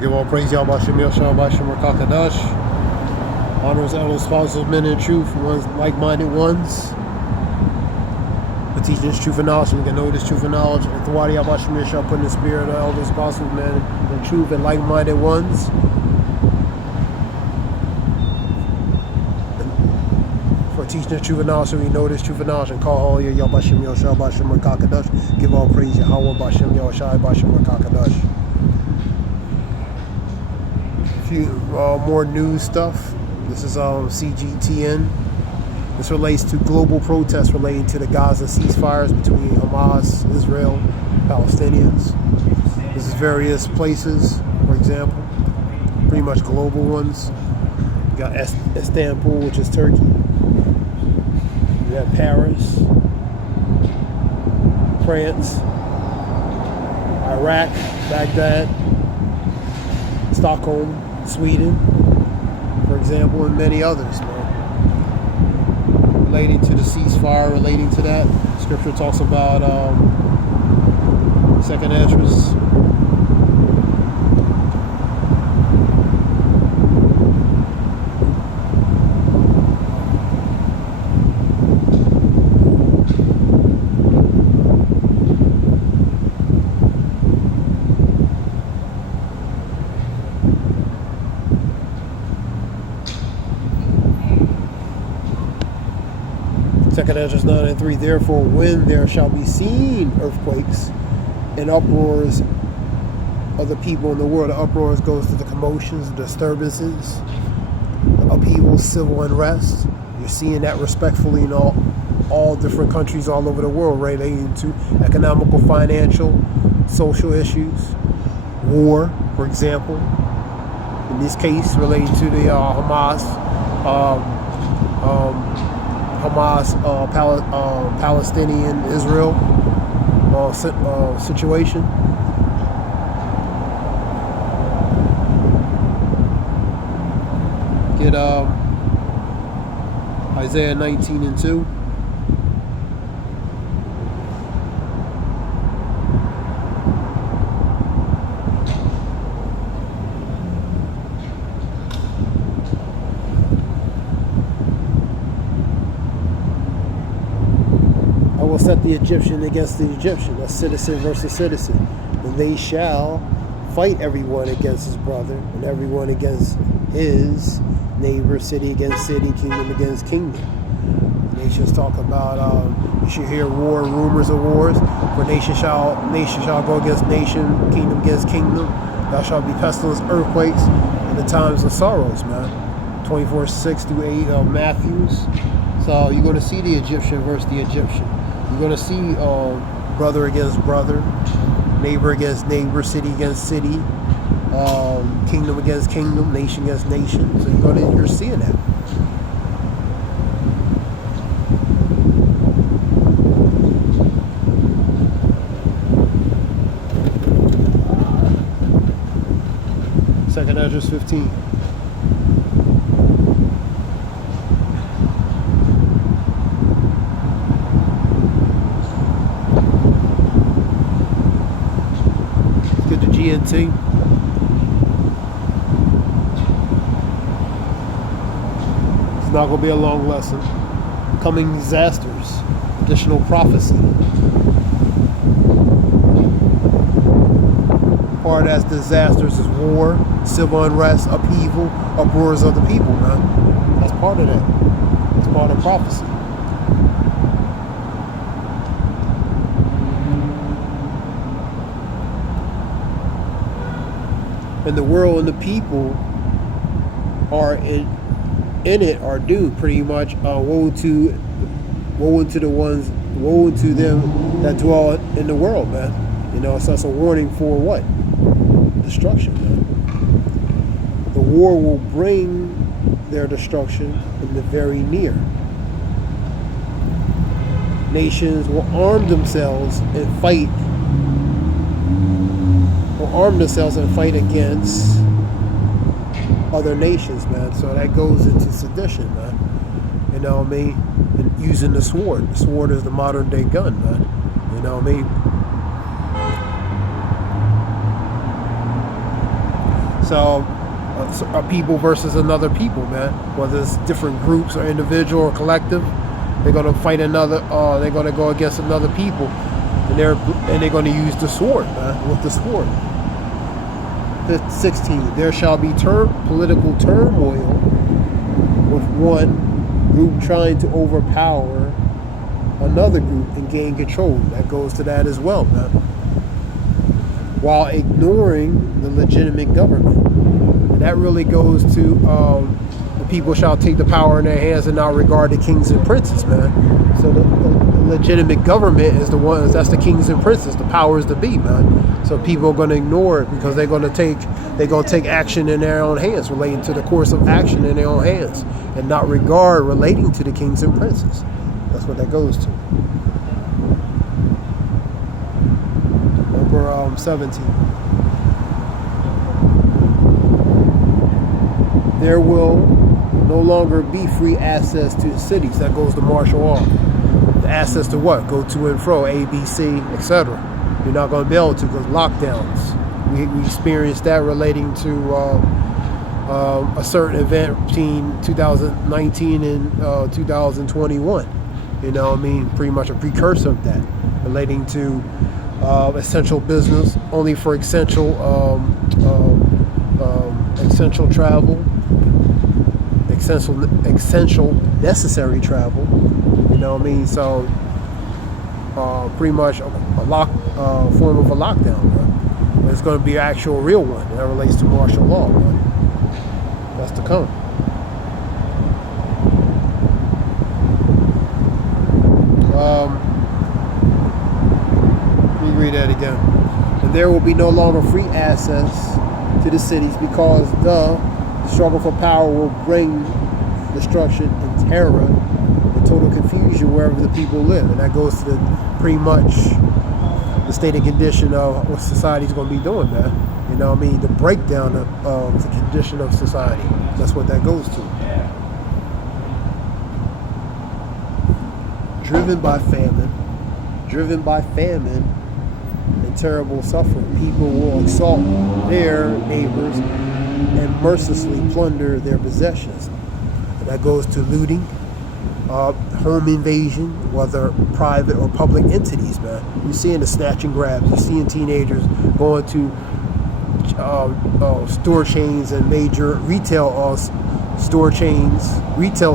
Give all praise, Yahweh Shem Yahshua, Bashem Rakakadash. Honors elders, spouses of men in truth, ones like-minded ones. For teaching this truth and knowledge, and we can know this truth and knowledge. And the Wadi Yahweh Shem Yahshua put in the spirit of elders, spouses of men in truth and like-minded ones. For teaching the truth and knowledge, so we know this truth and knowledge, and call all your Yahweh Shem Yahshua, Bashem Rakakadash. Give all praise, Yahweh Bashem Yahshua, Bashem Rakakadash. Few more news stuff. This is CGTN. This relates to global protests relating to the Gaza ceasefires between Hamas, Israel, Palestinians. This is various places, for example, pretty much global ones. You got Istanbul, which is Turkey. You have Paris, France, Iraq, Baghdad, Stockholm, Sweden, for example, and many others, man. Relating to the ceasefire, relating to that, Scripture talks about second Esdras. Second Esdras 9:3. Therefore, when there shall be seen earthquakes and uproars of the people in the world, the uproars goes to the commotions, the disturbances, the upheavals, civil unrest. You're seeing that respectfully in all different countries all over the world, relating to economical, financial, social issues, war, for example. In this case, relating to the Hamas. Palestinian, Israel situation. Get Isaiah 19:2. Set the Egyptian against the Egyptian, a citizen versus citizen, and they shall fight everyone against his brother, and everyone against his neighbor, city against city, kingdom against kingdom. Nations talk about you should hear war, rumors of wars, for nation shall go against nation, kingdom against kingdom. There shall be pestilence, earthquakes, in the times of sorrows, man. 24:6-8 of Matthews. So you're going to see the Egyptian versus the Egyptian. You're going to see brother against brother, neighbor against neighbor, city against city, kingdom against kingdom, nation against nation. So you're seeing that. Second Esdras 15. GNT. It's not going to be a long lesson. Coming disasters. Additional prophecy. Part as disasters is war, civil unrest, upheaval, uproars of the people, man. That's part of that. That's part of prophecy. And the world and the people are in it are doomed, pretty much. Woe to them that dwell in the world, man. You know, so that's a warning for what? Destruction, man. The war will bring their destruction in the very near. Nations will arm themselves and fight. Arm themselves and fight against other nations, man. So that goes into sedition, man. You know what I mean? And using the sword. The sword is the modern day gun, man. You know what I mean? So, a people versus another people, man. Whether it's different groups or individual or collective, they're gonna fight another. They're gonna go against another people, and they're gonna use the sword, man. With the sword. 16. There shall be political turmoil, with one group trying to overpower another group and gain control. That goes to that as well, man. While ignoring the legitimate government. And that really goes to the people shall take the power in their hands and not regard the kings and princes, man. So the legitimate government is that's the kings and princes, the powers to be, man. So people are going to ignore it because they're going to take action in their own hands, relating to the course of action in their own hands, and not regard relating to the kings and princes. That's what that goes to. Number 17. There will no longer be free access to the cities. That goes to martial law. The access to what? Go to and fro, A, B, C, etc. You're not going to be able to because lockdowns. We experienced that relating to a certain event between 2019 and 2021. You know what I mean? Pretty much a precursor of that, relating to essential business, only for essential travel, essential necessary travel. You know what I mean? So pretty much a form of a lockdown, right? But it's going to be an actual real one that relates to martial law, right? That's to come. Let me read that again. And there will be no longer free access to the cities because the struggle for power will bring destruction and terror and total confusion wherever the people live. And that goes to pretty much the state and condition of what society's going to be doing, man. You know what I mean? The breakdown of the condition of society. That's what that goes to. Driven by famine and terrible suffering, people will assault their neighbors and mercilessly plunder their possessions. And that goes to looting, home invasion, whether private or public entities, man. You're seeing the snatch and grabs. You're seeing teenagers going to store chains and major retail store chains, retail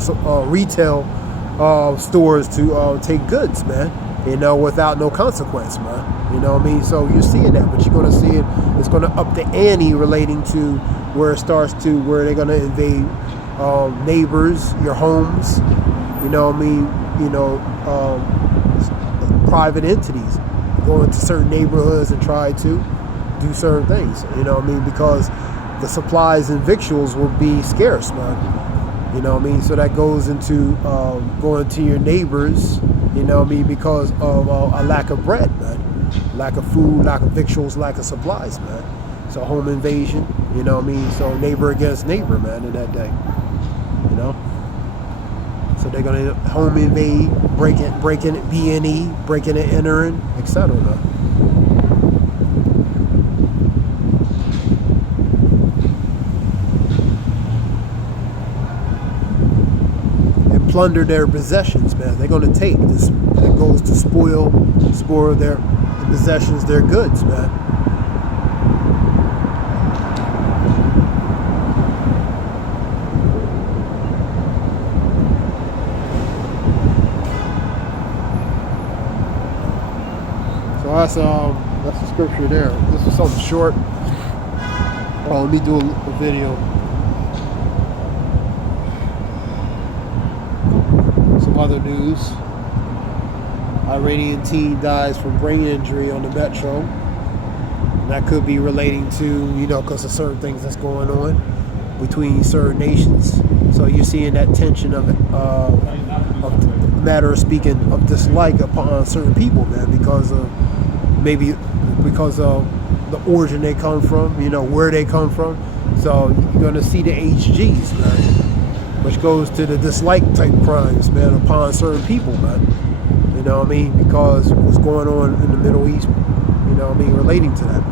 stores to take goods, man. You know, without no consequence, man. You know what I mean? So you're seeing that, but you're going to see it. It's going to up the ante relating to where it starts to where they're going to invade neighbors, your homes. You know what I mean? You know, private entities go into certain neighborhoods and try to do certain things. You know what I mean? Because the supplies and victuals will be scarce, man. You know what I mean? So that goes into going to your neighbors, you know what I mean, because of a lack of bread, man. Lack of food, lack of victuals, lack of supplies, man. So home invasion, you know what I mean? So neighbor against neighbor, man, in that day. You know? So they're going to home invade, breaking B&E, breaking and entering, etc. Plunder their possessions, man. They're going to take this. That goes to spoil their possessions, their goods, man. So that's the scripture there. This is something short. Let me do a video. Other news. Iranian teen dies from brain injury on the metro. And that could be relating to, you know, because of certain things that's going on between certain nations. So you're seeing that tension of matter of speaking, of dislike upon certain people, man, because of the origin they come from, you know, where they come from. So you're going to see the HGs, man. Which goes to the dislike type crimes, man, upon certain people, man. You know what I mean? Because what's going on in the Middle East, you know what I mean, relating to that.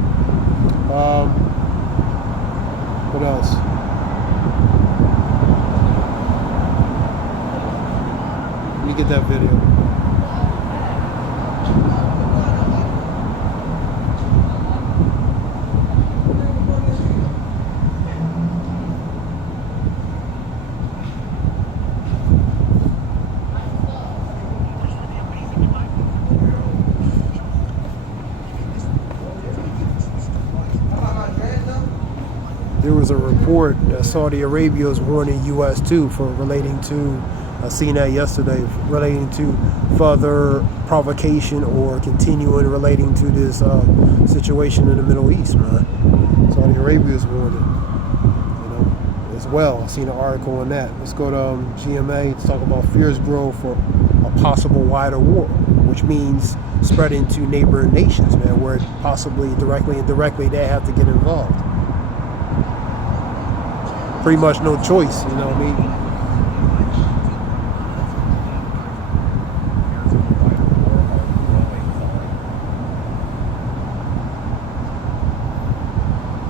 get that video. There was a report that Saudi Arabia is warning U.S. too for relating to, I seen that yesterday, relating to further provocation or continuing relating to this situation in the Middle East, man. Saudi Arabia is warning, as well. I seen an article on that. Let's go to GMA to talk about fears grow for a possible wider war, which means spreading to neighboring nations, man, where possibly directly and indirectly they have to get involved. Pretty much no choice, you know what I mean?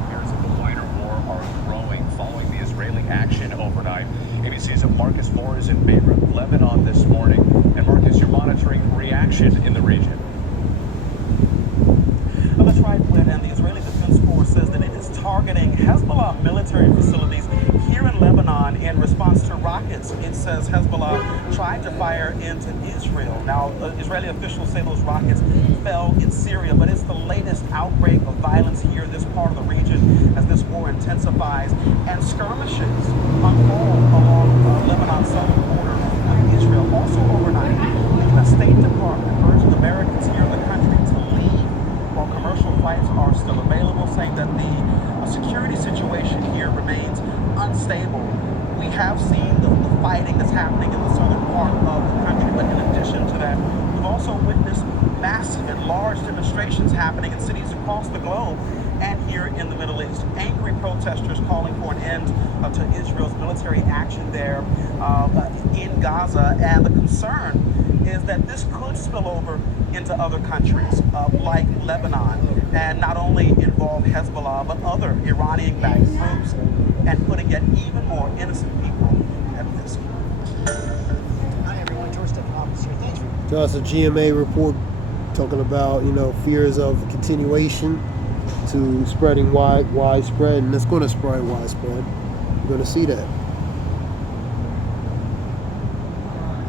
Fears of the wider war are growing following the Israeli action overnight. ABC's Marquis.fambrough is in Beirut, Lebanon this morning. And Marcus, you're monitoring reaction in the region. Well, that's right, Whit, and the Israeli Defense Force says that it is targeting Hezbollah military facilities here in Lebanon in response to rockets. It says Hezbollah tried to fire into Israel. Now, Israeli officials say those rockets fell in Syria, but it's the latest outbreak of violence here in this part of the region as this war intensifies and skirmishes unfold along Lebanon's southern border with Israel. Also overnight, the U.S. State Department urging Americans here in the country to leave while commercial flights are still available, saying that the security situation here remains unstable. We have seen the fighting that's happening in the southern part of the country, but in addition to that, we've also witnessed massive and large demonstrations happening in cities across the globe and here in the Middle East. Angry protesters calling for an end to Israel's military action there in Gaza, and the concern is that this could spill over into other countries like Lebanon, and not only involve Hezbollah but other Iranian-backed groups, and putting yet even more innocent people at risk. Hi everyone, George Stephanopoulos here. Thanks for... So that's a GMA report talking about, fears of continuation to spreading widespread, and it's going to spread widespread. You're going to see that.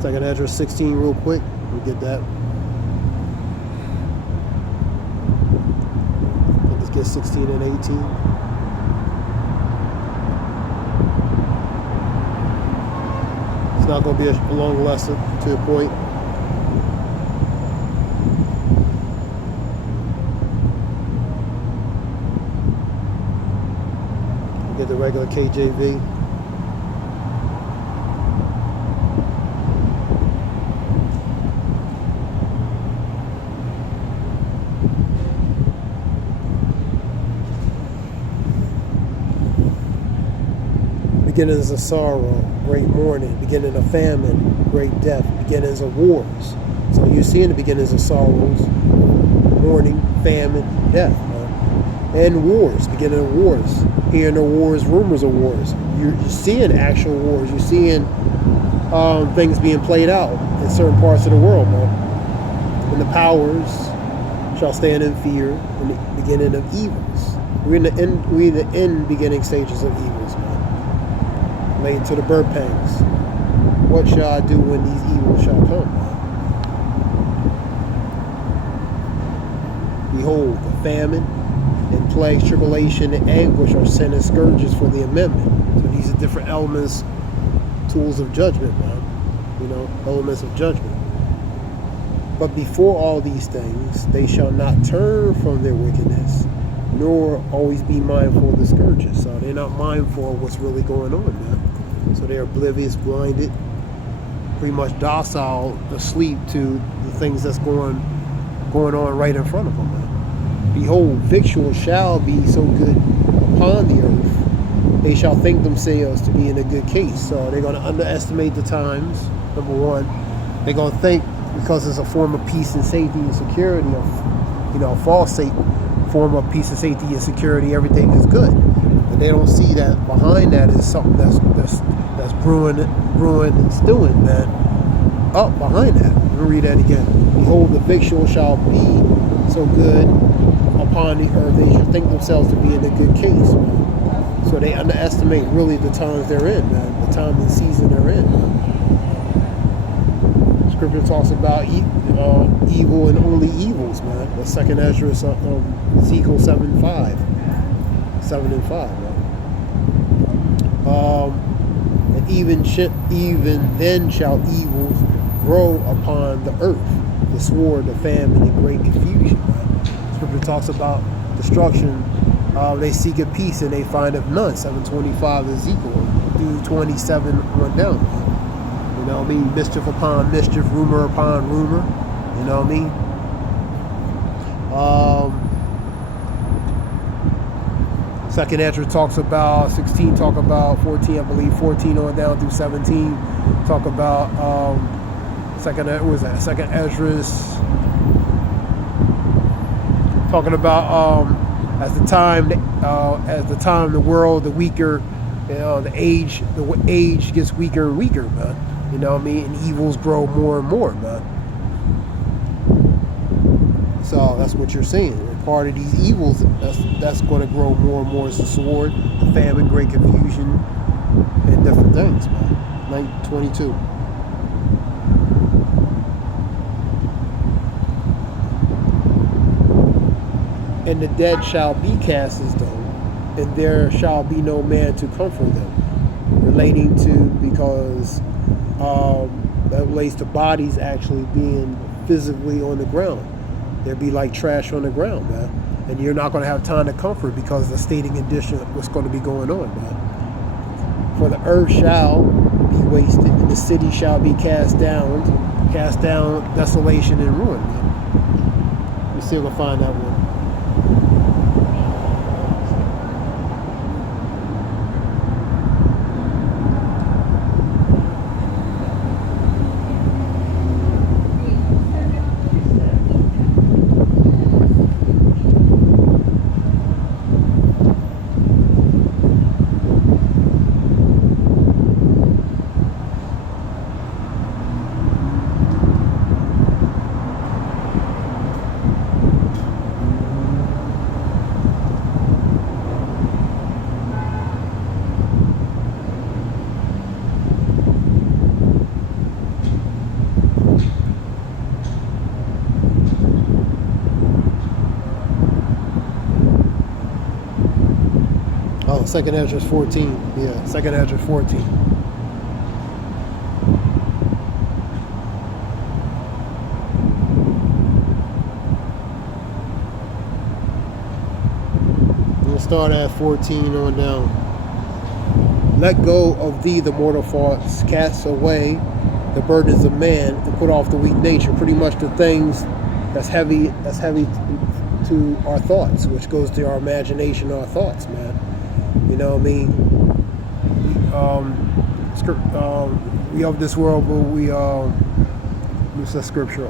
Second address 16 real quick. We get that. Let's get 16 and 18. It's not going to be a long lesson to the point. We get the regular KJV. Beginnings of sorrow, great mourning. Beginning of famine, great death. Beginnings of wars. So you see in the beginnings of sorrows, mourning, famine, death, man. And wars, beginning of wars. Hearing of wars, rumors of wars. You're seeing actual wars. You're seeing things being played out in certain parts of the world, man. And the powers shall stand in fear in the beginning of evils. We're in the end beginning stages of evils, man. Laid to the birth pangs. What shall I do when these evils shall come? Behold, the famine and plagues, tribulation and anguish are sin and scourges for the amendment. So these are different elements, tools of judgment, man. Elements of judgment. But before all these things, they shall not turn from their wickedness, nor always be mindful of the scourges. So they're not mindful of what's really going on, man. So they're oblivious, blinded, pretty much docile, asleep to the things that's going on right in front of them, man. Behold, victual shall be so good upon the earth, they shall think themselves to be in a good case. So they're going to underestimate the times, number one. They're going to think because it's a form of peace and safety and security, a false form of peace and safety and security, everything is good. And they don't see that behind that is something that's brewing and stewing, man. up behind that. We'll read that again. Behold, the victual shall be so good upon the earth, they shall think themselves to be in a good case, man. So they underestimate really the times they're in, man. The time and season they're in. Scripture talks about evil and only evils, man. The second Ezra, Ezekiel 7:5. 7 and 5, man. And even then shall evils grow upon the earth, the sword, the famine, and great confusion. Right? Scripture talks about destruction. They seek a peace and they find of none. 7:25 Ezekiel through 27 on down. You know what I mean? Mischief upon mischief, rumor upon rumor. You know what I mean? Second Ezra talks about 16, talk about 14, I believe 14 on down through 17. Talk about Second Ezra's talking about as the time the world, the weaker, you know, the age gets weaker and weaker, man. You know what I mean? And evils grow more and more, man. So that's what you're saying. And part of these evils that's going to grow more and more is the sword, the famine, great confusion, and different things, man. 9:22. And the dead shall be cast as though, and there shall be no man to comfort them. Relating to, because that relates to bodies actually being physically on the ground. There'd be like trash on the ground, man. And you're not going to have time to comfort because the stating condition of what's going to be going on, man. For the earth shall be wasted, and the city shall be cast down, desolation and ruin, man. Let me see if I can find that one. Second Ezra 14. Yeah, Second Ezra 14. We'll start at 14 on down. Let go of thee the mortal thoughts, cast away the burdens of man, and put off the weak nature. Pretty much the things that's heavy to our thoughts, which goes to our imagination, our thoughts, man. You know what I mean? We of this world, but we what's that scripture?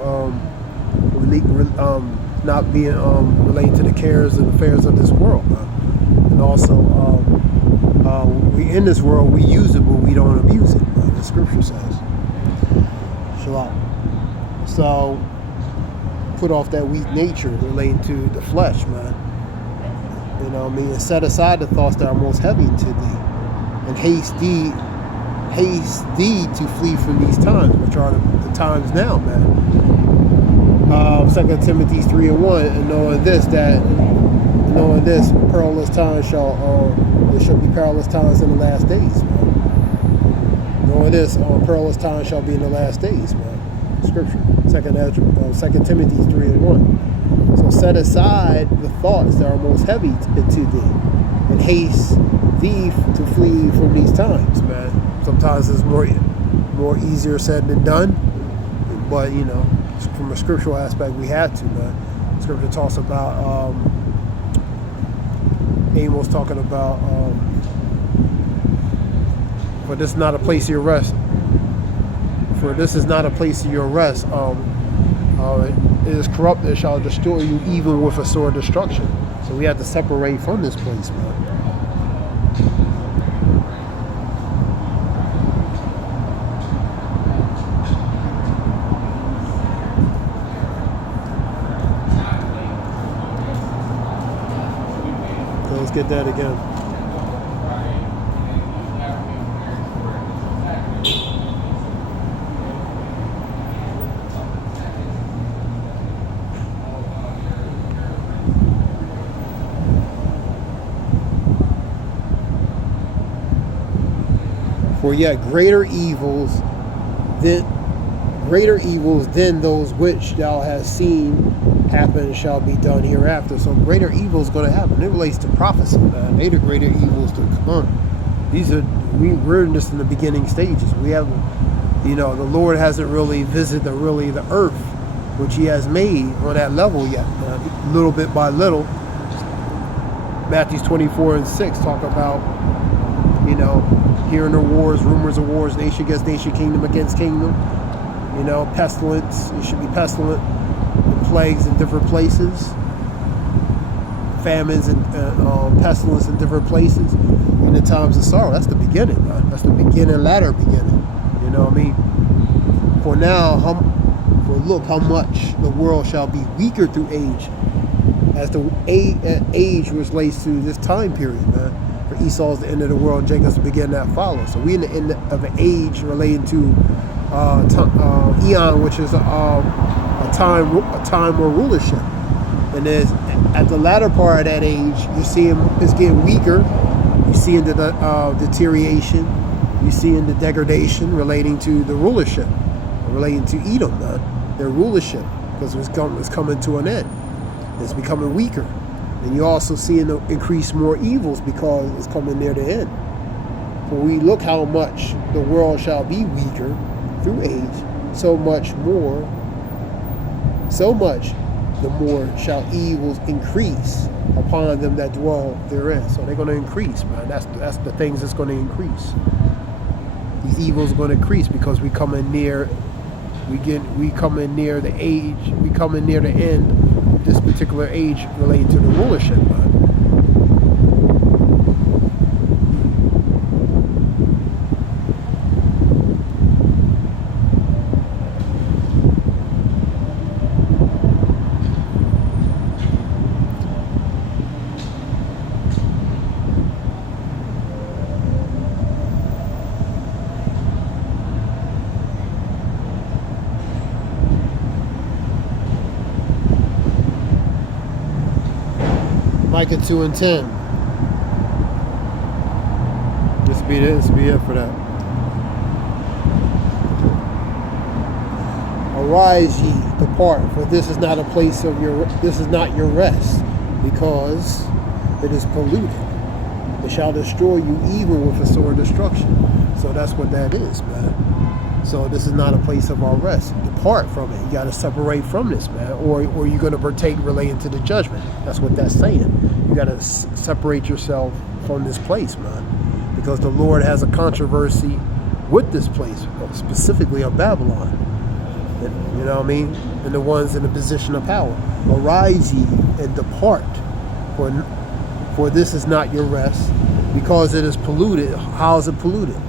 Not being related to the cares and affairs of this world, man. And also, we in this world, we use it, but we don't abuse it. The scripture says. Shalom. So, put off that weak nature relating to the flesh, man. You know what I mean? And set aside the thoughts that are most heavy to thee, and haste thee to flee from these times, which are the times now, man. 2 Timothy 3:1, and knowing this, perilous times there shall be perilous times in the last days, man. Knowing this, perilous times shall be in the last days, man. Scripture, 2 Timothy 3:1. So set aside the thoughts that are most heavy to thee, and haste thee to flee from these times, man. Sometimes it's more easier said than done, but you know, from a scriptural aspect, we have to, man. Scripture talks about Amos talking about for this is not a place of your rest. For this is not a place of your rest. It is corrupt, it shall destroy you even with a sword of destruction. So we have to separate from this place, man. get that again. For yet greater evils than those which thou hast seen happen shall be done hereafter. So greater evil is going to happen. It relates to prophecy, man. They the greater evils to come. We're just in the beginning stages. We have, the Lord hasn't really visited the earth, which He has made on that level yet. Little bit by little. Matthew 24:6 talk about, hearing of wars, rumors of wars, nation against nation, kingdom against kingdom. Pestilence. It should be pestilent. Plagues in different places. Famines and pestilence in different places. In the times of sorrow. That's the beginning, man. That's the beginning, latter beginning. You know what I mean? For now, look how much the world shall be weaker through age. As the age relates to this time period, man. For Esau's the end of the world, and Jacob's the beginning that follows. So we in the end of an age relating to eon, which is a time or rulership. And there's at the latter part of that age, you see him it's getting weaker. You see into the deterioration. You see in the degradation relating to the rulership, relating to Edom, man, their rulership, because it's coming to an end. It's becoming weaker. And you also see the increase more evils because it's coming near the end. For we look how much the world shall be weaker through age, so much the more shall evils increase upon them that dwell therein. So they're going to increase, man. That's the things that's going to increase. These evils are going to increase because we coming near the end of this particular age related to the rulership, man. Micah 2:10. This be it for that. Arise ye, depart, for this is not your rest, because it is polluted. It shall destroy you even with a sword of destruction. So that's what that is, man. So this is not a place of our rest. Depart from it. You got to separate from this, man, or you're going to partake relating to the judgment. That's what that's saying. You got to separate yourself from this place, man, because the Lord has a controversy with this place, specifically of Babylon. You know what I mean? And the ones in the position of power. Arise ye and depart, for this is not your rest, because it is polluted. How is it polluted?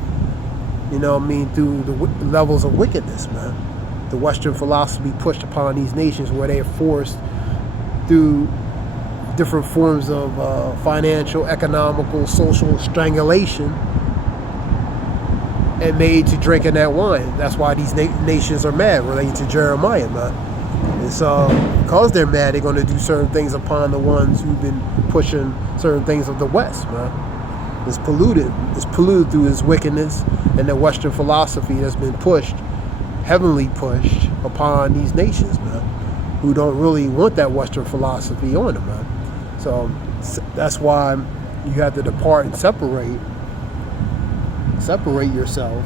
You know what I mean? Through the levels of wickedness, man. The Western philosophy pushed upon these nations where they are forced through different forms of financial, economical, social strangulation and made to drinking that wine. That's why these nations are mad related to Jeremiah, man. And so because they're mad, they're going to do certain things upon the ones who've been pushing certain things of the West, man. It's polluted. It's polluted through its wickedness and the Western philosophy that's been pushed, heavily pushed upon these nations, man, who don't really want that Western philosophy on them, man. So that's why you have to depart and separate yourself,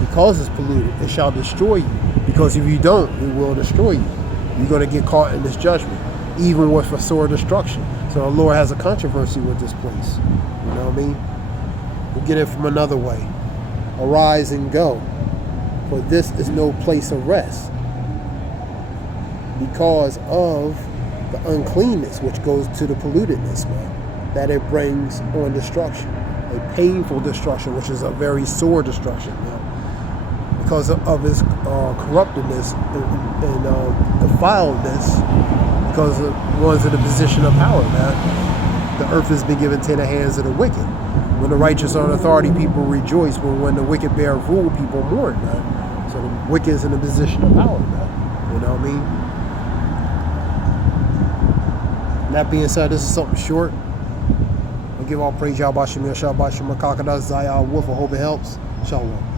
because it's polluted. It shall destroy you, because if you don't, it will destroy you. You're going to get caught in this judgment, even with a sword of destruction. So the Lord has a controversy with this place. You know what I mean? We'll get it from another way. Arise and go, for this is no place of rest, because of the uncleanness which goes to the pollutedness, man, that it brings on destruction, a painful destruction, which is a very sore destruction, man, because of its corruptedness and defiledness, because of one's in a position of power, man. the earth has been given to the hands of the wicked. When the righteous are in authority, people rejoice, but when the wicked bear rule, people mourn, man. So the wicked is in a position of power, man. You know what I mean? And that being said, this is something short. I'll give all praise, Yahweh Shem, Yahweh Shem, Makakadas, Zayah, Wolf. I hope it helps. Shalom.